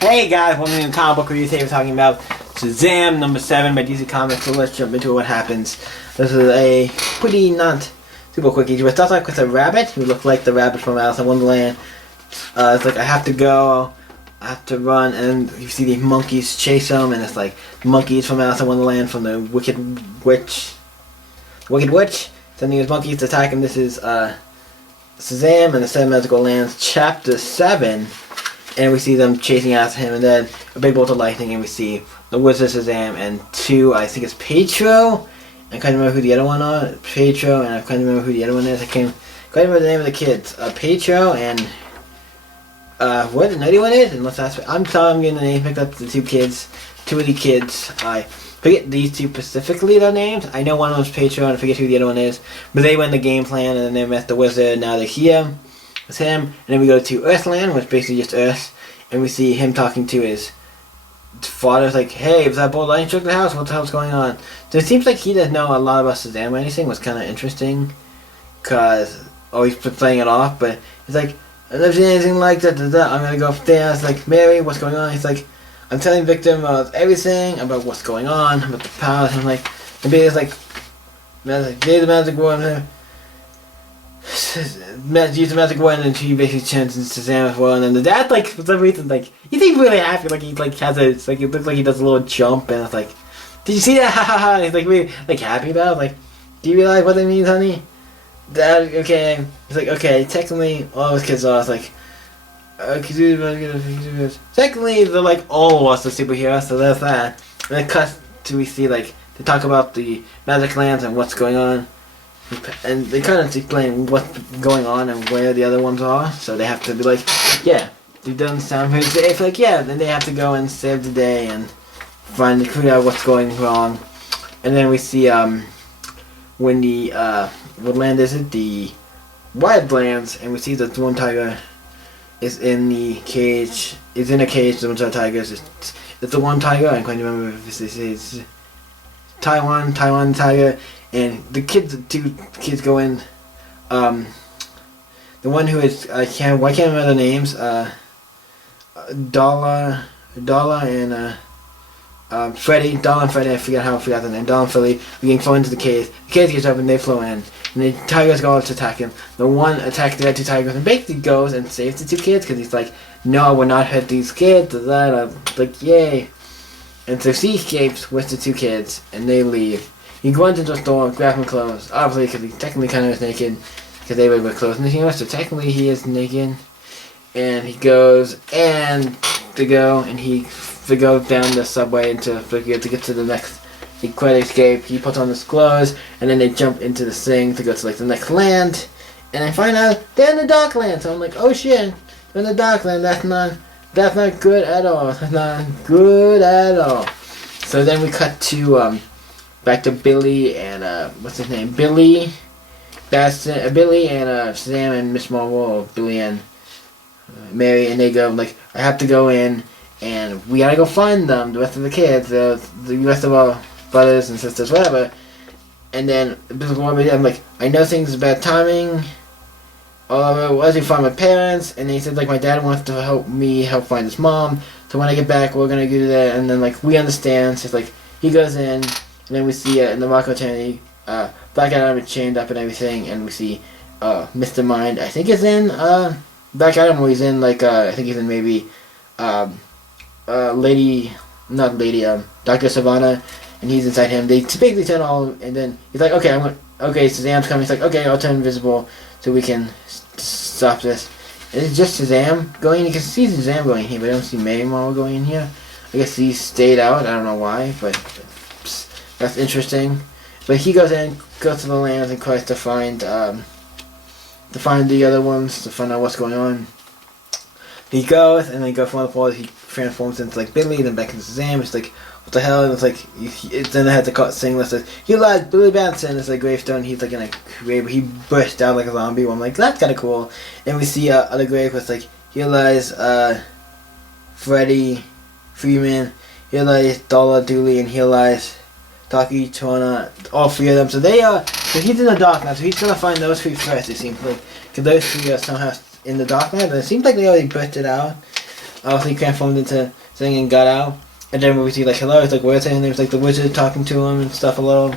Hey guys, welcome to the comic book review. Today we're talking about Shazam number 7 by DC Comics. So let's jump into what happens. This is a pretty not super quick issue. It starts off with a rabbit who looks like the rabbit from Alice in Wonderland. It's like I have to go, I have to run, and you see the monkeys chase him, and it's like monkeys from Alice in Wonderland from the Wicked Witch. Sending his monkeys to attack him. This is Shazam and the Seven Magical Lands, Chapter 7. And we see them chasing after him, and then a big bolt of lightning, and we see the Wizard Shazam and two, I think it's Petro. I can't remember who the other one are. Petro, and I can't remember who the other one is. I can't remember the name of the kids. Petro and what the nutty one is? And let's ask. I'm sorry, I'm getting the name picked up. The two kids, two of the kids. I forget these two specifically their names. I know one of them's Petro, and I forget who the other one is. But they went the game plan, and then they met the Wizard. And now they're here. It's him, and then we go to Earthland, which is basically just Earth, and we see him talking to his father. It's like, hey, was that bolt lightning struck the house? What the hell's going on? So it seems like he doesn't know a lot about Shazam or anything, was kind of interesting, because, he's playing it off, but it's like, I've never seen anything like that, I'm gonna go upstairs, like, Mary, what's going on? He's like, I'm telling the victim about everything, about what's going on, about the powers, and like, and it's like, the magic wand, use the magic wand, and she basically turns into Shazam as well. And then the dad, like, for some reason, like, he seems really happy, like he like has a, it's like, it looks like he does a little jump, and it's like, did you see that? Ha ha ha! And he's like really like happy about it. Like, do you realize what that means, honey? Dad, okay. He's like, okay, technically all his kids are. It's like, technically they're like all of us are superheroes, so there's that. And then cut to we see like they talk about the magic lands and what's going on. And they kind of explain what's going on and where the other ones are, so they have to be like, yeah, it doesn't sound very safe. Like, yeah, then they have to go and save the day and figure out what's going wrong. And then we see when the what land is it? The Wildlands, and we see that the one tiger is in the cage. Is in a cage. The one tiger is it's the one tiger. I can't remember if this is Taiwan tiger. And the two kids go in. The one who is I can't remember the names. Dollar and Freddy. Dollar and Freddy. I forgot the name. Dollar and Freddy. We getting thrown into the cave. The cave gets up and they flow in. And the tigers go to attack him. The one attacks the other two tigers and basically goes and saves the two kids because he's like, no, we'll not hurt these kids. Like, yay. And so she escapes with the two kids and they leave. He goes into the store, grabs some clothes, obviously because he technically kind of is naked, because they wear clothes in the universe, so technically he is naked. And he goes, and they go down the subway to get to the next, he quite escape, he puts on his clothes, and then they jump into the thing to go to like the next land, and I find out they're in the darklands, so I'm like, oh shit, they're in the darkland, that's not good at all, that's not good at all. So then we cut to, back to Billy and what's his name? Billy and Shazam and Miss Marvel, or Billy and Mary, and they go like, I have to go in and we gotta go find them, the rest of the kids, the rest of our brothers and sisters, whatever. And then I'm like, I know things are bad timing. As we find my parents, and he said like my dad wants to help find his mom. So when I get back, we're gonna do that. And then like we understand. So it's like he goes in. And then we see in the Marco Chaney, Black Adam is chained up and everything, and we see Mr. Mind, I think is in Black Adam, or he's in like I think he's in maybe Dr. Savannah, and he's inside him. They typically turn all, and then he's like, okay, Shazam's coming. He's like, okay, I'll turn invisible so we can stop this. And it's just Shazam going. You can see Shazam going in here, but I don't see Mary Marvel going in here. I guess he stayed out. I don't know why, but. That's interesting. But he goes to the lands and tries to find the other ones, to find out what's going on. He goes, and then he goes from the floor, he transforms into like Billy, then back into Shazam. It's like, what the hell? And it's like, then I had to sing that says, he lies, Billy Batson. It's like gravestone. He's like in a grave, he burst out like a zombie. Well, I'm like, that's kind of cool. And we see other grave where it's like, here lies Freddy Freeman, here lies Dollar Dooley, and here lies Taki, Tona, all three of them. So so he's in the dark now, so he's gonna find those three first, it seems like. Because those three are somehow in the dark now, but it seems like they already bursted out. Obviously, he transformed into something and got out. And then we see like hello, it's like weird saying there's like the wizard talking to him and stuff a little.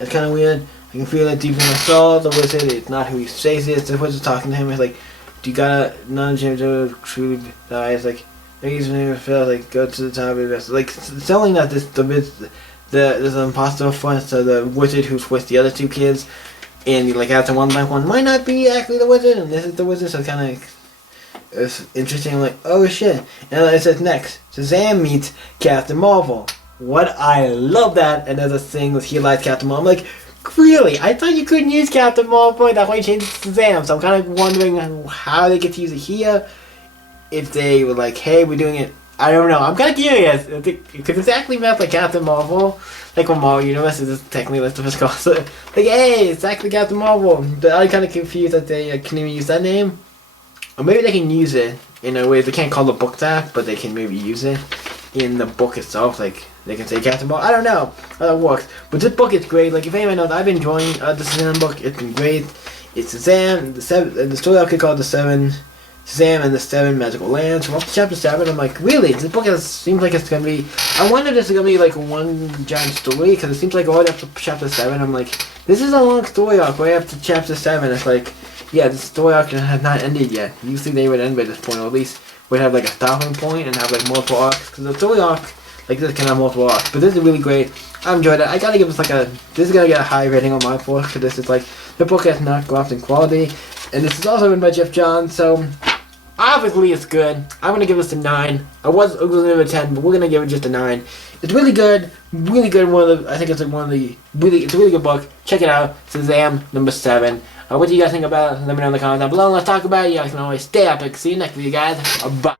It's kind of weird. I can feel it deep in my soul. The wizard, it's not who he says it is. The wizard talking to him. It's like, do you gotta none him to truly die? It's like, he's gonna feel like go to the top of this. Like selling that there's an imposter front, so the wizard who's with the other two kids, and like after one by one might not be actually the wizard, and this is the wizard. So kind of it's interesting. I'm like, oh shit! And it says next, Shazam meets Captain Marvel. What I love that, and there's a thing with he likes Captain Marvel. I'm like, really? I thought you couldn't use Captain Marvel. That's why you changed it to Shazam. So I'm kind of wondering how they get to use it here. If they were like, hey, we're doing it. I don't know. I'm kind of curious because it's actually mapped like Captain Marvel, like when Marvel Universe is technically like the first class. Like, hey, it's actually Captain Marvel. But I'm kind of confused that they can even use that name, or maybe they can use it in a way they can't call the book that, but they can maybe use it in the book itself. Like they can say Captain Marvel. I don't know how that works, but this book is great. Like if anyone knows, I've been enjoying the Shazam book. It's been great. It's Shazam, the story arc is called the Shazam and the 7 Magical Lands. We're up to chapter 7. I'm like, really? This book seems like it's gonna be. I wonder if this is gonna be like one giant story because it seems like all the way up to chapter 7. I'm like, this is a long story arc right up to chapter 7. It's like, yeah, the story arc has not ended yet. Usually they would end by this point, or at least would have like a stopping point and have like multiple arcs. Because the story arc like this can have multiple arcs. But this is really great. I enjoyed it. I gotta give this like a. This is gonna get a high rating on my book because this is like the book has not dropped in quality, and this is also written by Jeff Johns. So. Obviously it's good. I'm gonna give this a 9. It was gonna give it a 10, but we're gonna give it just a 9. It's really good, really good. I think it's like one of the it's a really good book. Check it out. Shazam number 7. What do you guys think about it? Let me know in the comments down below. Let's talk about it. You guys can always stay epic. See you next video, guys. Bye.